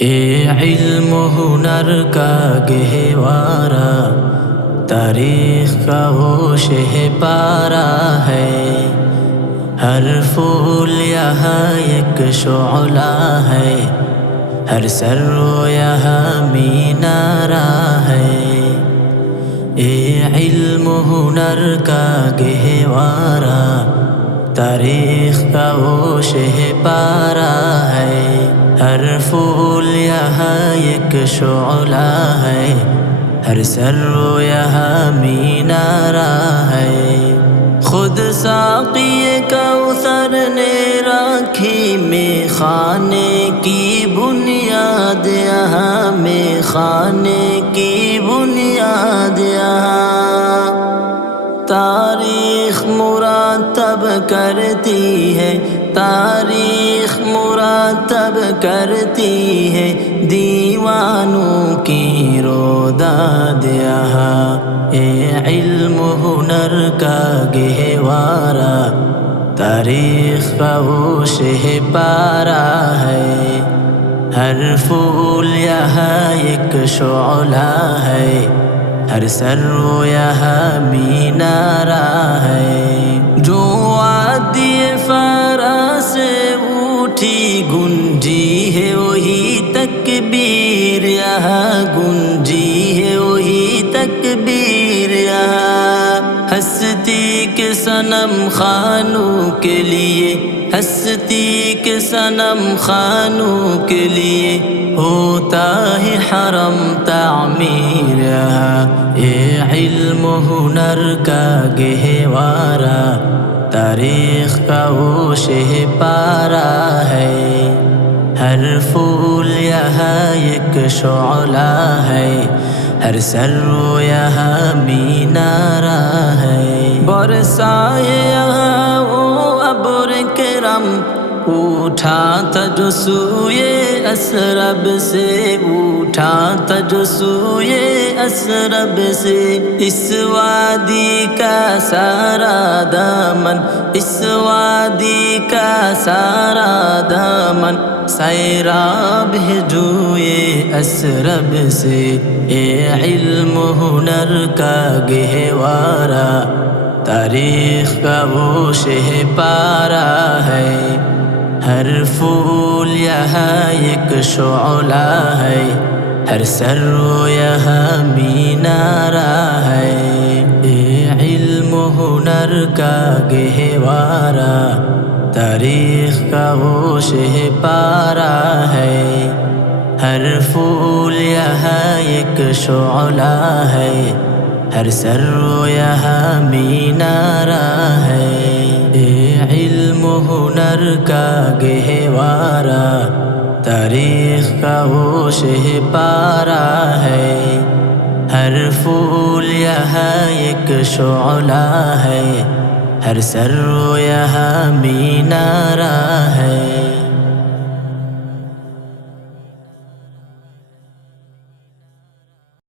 علم ہنر کا گہوارا، تاریخ کا وہ شہ پارا ہے۔ ہر پھول یہاں ایک شعلہ ہے، ہر سرو یہاں مینارہ ہے۔ علم ہنر کا گہوارا، تاریخ کا وہ شہ پارا ہے۔ ہر پھول یہاں ایک شعلہ ہے، ہر سرو یہاں مینارہ ہے۔ خود ساقی کوثر نے رکھی میخانے کی بنیاد یہاں، میخانے کی بنیاد یہاں۔ تاریخ مرتب کرتی ہے، تاریخ مرتب کرتی ہے دیوانوں کی روداد یہاں۔ علم ہنر کا گہوارا، تاریخ کا وہ شہ پارا ہے۔ ہر پھول یہاں ایک شعلہ ہے، ہر سرو یہاں مینارہ ہے۔ جو وادی فرا سے اٹھی گونجی ہے وہی تکبیر یہاں، گونجی ہے وہی تکبیر یہاں۔ ہستی کے صنم خانوں کے لیے، ہستی کے صنم خانوں کے لیے ہوتا ہے حرم تعمیر یہاں۔ علم ہنر کا گہوارا، تاریخ کا وہ شہ پارا ہے۔ ہر پھول یہاں ایک شعلہ ہے، ہر سرو یہاں مینارہ ہے۔ برسائے یہاں وہ ابر کرم، اٹھا تھا جو سوئے اسرب سے، اٹھا تھا جو سوئے اسرب سے۔ اس وادی کا سارا دامن، اس وادی کا سارا دامن سیراب ہے جوئے اسرب سے۔ علم ہنر کا گہوارا، تاریخ کا وہ شہ پارا ہے۔ ہر پھول یہاں ایک شعلہ ہے، ہر سرو یہاں مینارہ ہے۔ علم ہنر کا گہوارا، تاریخ کا وہ شہ پارا ہے۔ ہر پھول یہاں ایک شعلہ ہے، ہر سرو یہاں مینارہ ہے۔ علم ہنر کا گہوارا، تاریخ کا وہ شہ پارا ہے۔ ہر پھول یہاں ایک شعلہ ہے، ہر سرو یہاں مینارہ